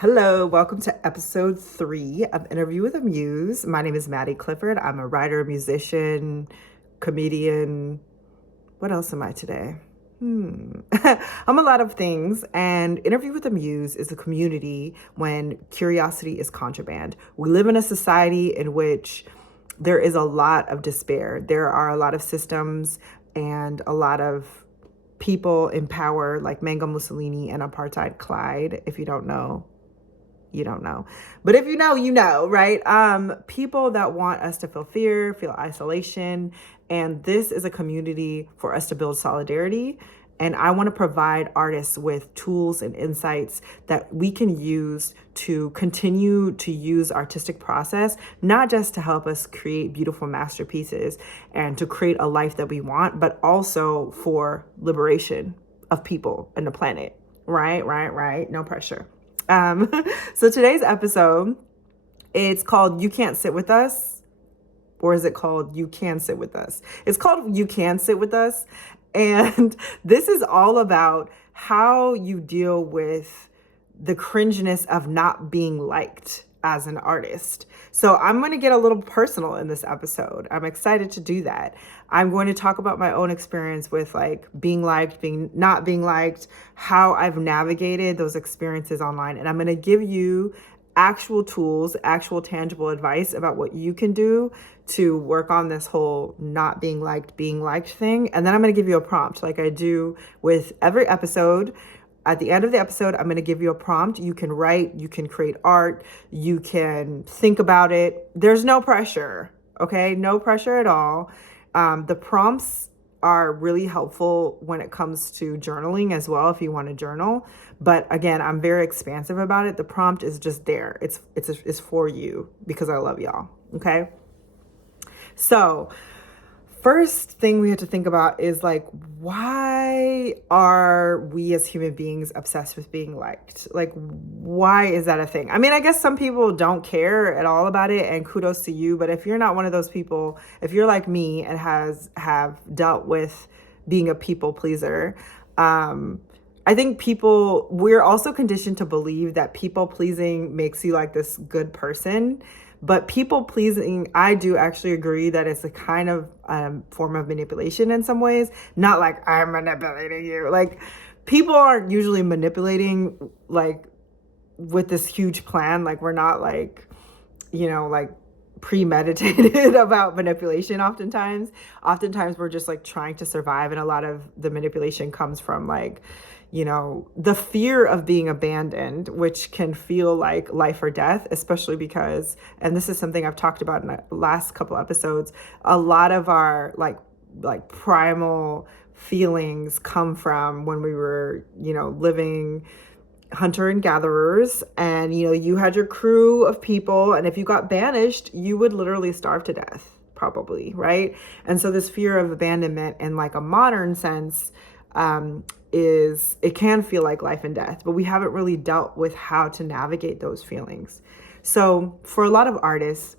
Hello, welcome to episode 3 of Interview with a Muse. My name is Maddie Clifford. I'm a writer, musician, comedian. What else am I today? I'm a lot of things, and Interview with a Muse is a community when curiosity is contraband. We live in a society in which there is a lot of despair. There are a lot of systems and a lot of people in power like Mango Mussolini and apartheid Clyde. If you don't know, you don't know. But if you know, you know, right? People that want us to feel fear, feel isolation. And this is a community for us to build solidarity. And I want to provide artists with tools and insights that we can use to continue to use artistic process, not just to help us create beautiful masterpieces and to create a life that we want, but also for liberation of people and the planet. Right. No pressure. So today's episode, it's called You Can't Sit With Us, or is it called You Can Sit With Us? It's called You Can Sit With Us. And this is all about how you deal with the cringeness of not being liked as an artist. So I'm going to get a little personal in this episode. I'm excited to do that. I'm going to talk about my own experience with like being liked, not being liked, how I've navigated those experiences online. And I'm going to give you actual tools, actual tangible advice about what you can do to work on this whole not being liked thing. And then I'm going to give you a prompt like I do with every episode. At the end of the episode, I'm going to give you a prompt. You can write, you can create art, you can think about it. There's no pressure, okay? No pressure at all. The prompts are really helpful when it comes to journaling as well, if you want to journal. But again, I'm very expansive about it. The prompt is just there. It's for you because I love y'all, okay? So first thing we have to think about is like, why are we as human beings obsessed with being liked? Like, why is that a thing? I mean, I guess some people don't care at all about it, and kudos to you. But if you're not one of those people, if you're like me and have dealt with being a people pleaser, I think we're also conditioned to believe that people pleasing makes you like this good person. But people pleasing, I do actually agree that it's a kind of form of manipulation in some ways. Not like I'm manipulating you. Like people aren't usually manipulating like with this huge plan. Like we're not like, like premeditated about manipulation oftentimes. Oftentimes we're just like trying to survive. And a lot of the manipulation comes from like, the fear of being abandoned, which can feel like life or death, especially because, and this is something I've talked about in the last couple episodes, a lot of our like primal feelings come from when we were, living hunter and gatherers, and, you had your crew of people, and if you got banished, you would literally starve to death, probably, right? And so this fear of abandonment in like a modern sense, it can feel like life and death, but we haven't really dealt with how to navigate those feelings. So for a lot of artists,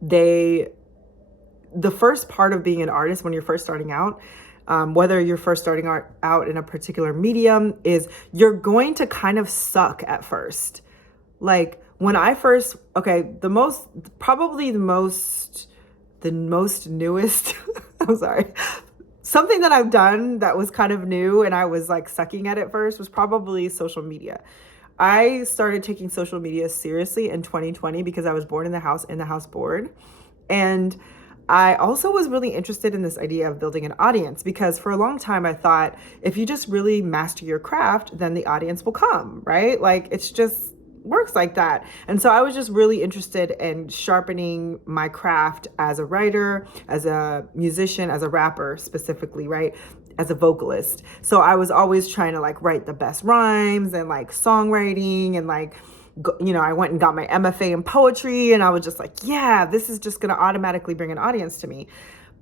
the first part of being an artist when you're first starting out, whether you're first starting out in a particular medium, is you're going to kind of suck at first. Like when I first, the most newest, I'm sorry, something that I've done that was kind of new and I was like sucking at it first was probably social media. I started taking social media seriously in 2020 because I was born in the house board. And I also was really interested in this idea of building an audience because for a long time I thought if you just really master your craft, then the audience will come, right? Like it's just works like that. And so I was just really interested in sharpening my craft as a writer, as a musician, as a rapper specifically, right? As a vocalist. So I was always trying to like write the best rhymes and like songwriting and like, I went and got my MFA in poetry and I was just like, yeah, this is just going to automatically bring an audience to me.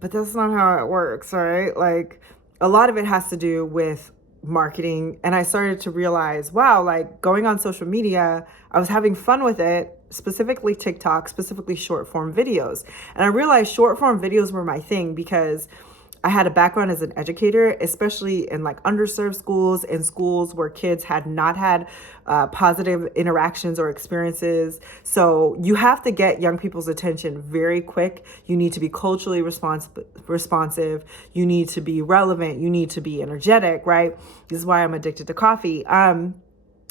But that's not how it works, right? Like a lot of it has to do with marketing. And I started to realize, wow, like going on social media, I was having fun with it, specifically TikTok, specifically short form videos. And I realized short form videos were my thing because I had a background as an educator, especially in like underserved schools, in schools where kids had not had positive interactions or experiences. So you have to get young people's attention very quick. You need to be culturally responsive. You need to be relevant. You need to be energetic, right? This is why I'm addicted to coffee.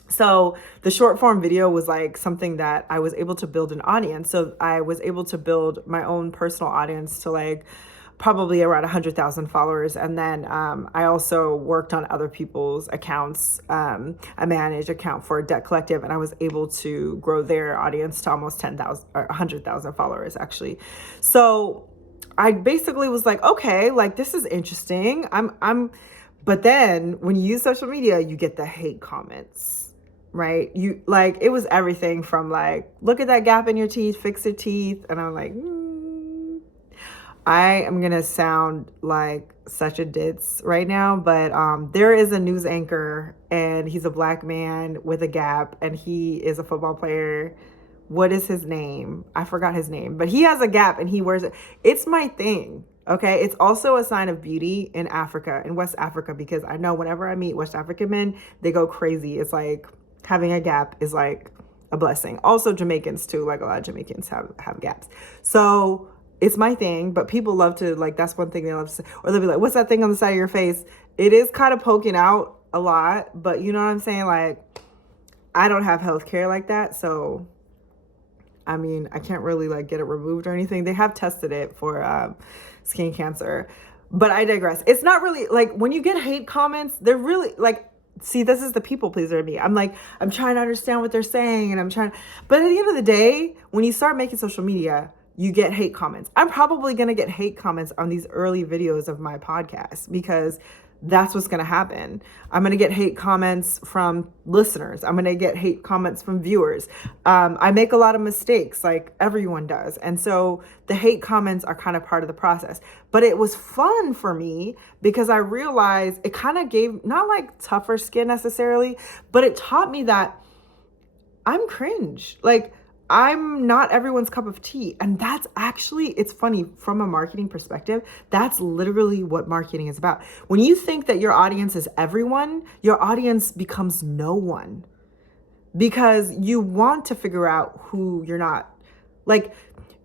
So the short form video was like something that I was able to build an audience. So I was able to build my own personal audience to like probably around 100,000 followers. And then I also worked on other people's accounts. I managed account for a debt collective, and I was able to grow their audience to almost 10,000 or 100,000 followers actually. So I basically was like, okay, like this is interesting. But then when you use social media, you get the hate comments, right? You like, it was everything from like, look at that gap in your teeth, fix your teeth. And I'm like, I am going to sound like such a ditz right now, but there is a news anchor and he's a black man with a gap and he is a football player. What is his name? I forgot his name, but he has a gap and he wears it. It's my thing. Okay. It's also a sign of beauty in Africa, in West Africa, because I know whenever I meet West African men, they go crazy. It's like having a gap is like a blessing. Also Jamaicans too. Like a lot of Jamaicans have gaps. So it's my thing, but people love to like, that's one thing they love to say, or they'll be like, what's that thing on the side of your face? It is kind of poking out a lot, but you know what I'm saying? Like, I don't have healthcare like that. So, I mean, I can't really like get it removed or anything. They have tested it for skin cancer, but I digress. It's not really like when you get hate comments, they're really like, see, this is the people pleaser in me. I'm like, I'm trying to understand what they're saying and but at the end of the day, when you start making social media, you get hate comments. I'm probably going to get hate comments on these early videos of my podcast because that's what's going to happen. I'm going to get hate comments from listeners. I'm going to get hate comments from viewers. I make a lot of mistakes like everyone does. And so the hate comments are kind of part of the process. But it was fun for me because I realized it kind of gave, not like tougher skin necessarily, but it taught me that I'm cringe. Like, I'm not everyone's cup of tea. And that's actually, it's funny from a marketing perspective, that's literally what marketing is about. When you think that your audience is everyone, your audience becomes no one because you want to figure out who you're not. Like,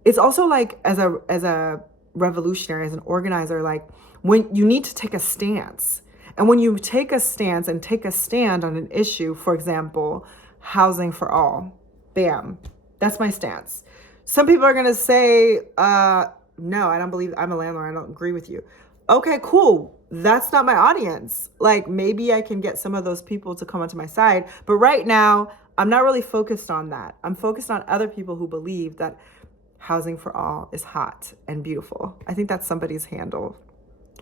it's also like as a revolutionary, as an organizer, like when you need to take a stance. And when you take a stance and take a stand on an issue, for example, housing for all, bam. That's my stance. Some people are going to say, no, I don't believe, I'm a landlord. I don't agree with you. Okay, cool. That's not my audience. Like maybe I can get some of those people to come onto my side. But right now, I'm not really focused on that. I'm focused on other people who believe that housing for all is hot and beautiful. I think that's somebody's handle,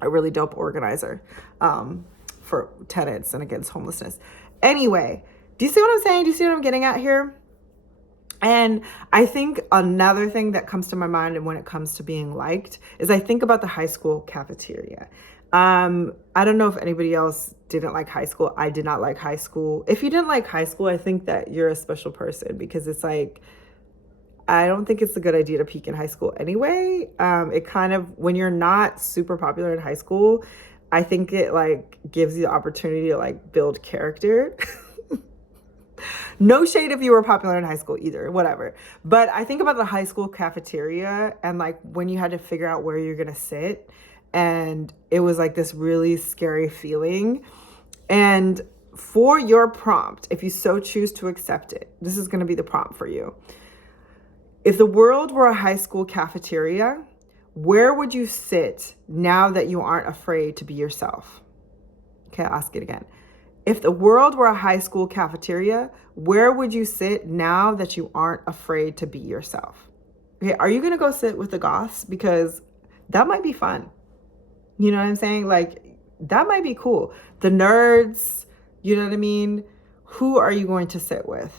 a really dope organizer for tenants and against homelessness. Anyway, do you see what I'm saying? Do you see what I'm getting at here? And I think another thing that comes to my mind and when it comes to being liked is I think about the high school cafeteria. I don't know if anybody else didn't like high school. I did not like high school. If you didn't like high school, I think that you're a special person because it's like, I don't think it's a good idea to peak in high school anyway. It kind of, when you're not super popular in high school, I think it like gives you the opportunity to like build character. No shade if you were popular in high school either, whatever. But I think about the high school cafeteria and like when you had to figure out where you're going to sit. And it was like this really scary feeling. And for your prompt, if you so choose to accept it, this is going to be the prompt for you. If the world were a high school cafeteria, where would you sit now that you aren't afraid to be yourself? Okay, I'll ask it again. If the world were a high school cafeteria, where would you sit now that you aren't afraid to be yourself? Okay, are you going to go sit with the goths? Because that might be fun. You know what I'm saying? Like, that might be cool. The nerds, you know what I mean? Who are you going to sit with?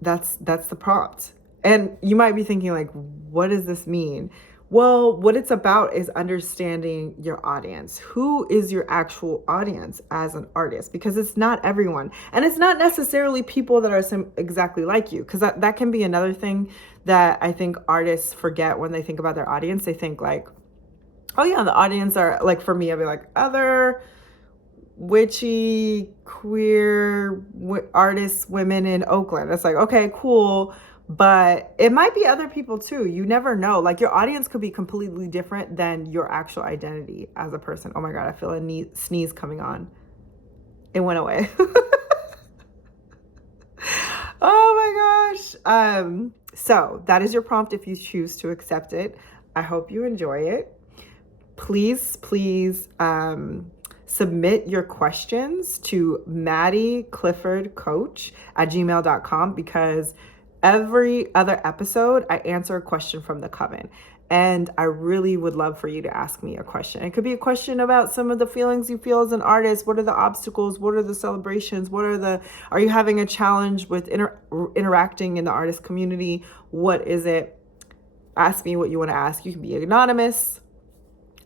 That's the prompt. And you might be thinking like, what does this mean? Well, what it's about is understanding your audience. Who is your actual audience as an artist? Because it's not everyone. And it's not necessarily people that are exactly like you. Because that can be another thing that I think artists forget when they think about their audience. They think like, Oh yeah, the audience are like, for me, I'll be like, other witchy queer artists, women in Oakland. It's like, okay, cool. But it might be other people too. You never know. Like your audience could be completely different than your actual identity as a person. Oh my God, I feel a sneeze coming on. It went away. Oh my gosh. So that is your prompt if you choose to accept it. I hope you enjoy it. Please, submit your questions to maddie.cliffordcoach@gmail.com, because every other episode I answer a question from the coven. And I really would love for you to ask me a question. It could be a question about some of the feelings you feel as an artist. What are the obstacles? What are the celebrations? Are you having a challenge with interacting in the artist community? What is it? Ask me what you want to ask. You can be anonymous.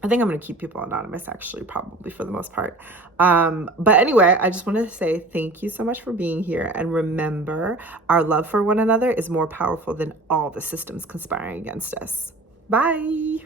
I think I'm going to keep people anonymous, actually, probably for the most part. But anyway, I just wanted to say thank you so much for being here. And remember, our love for one another is more powerful than all the systems conspiring against us. Bye.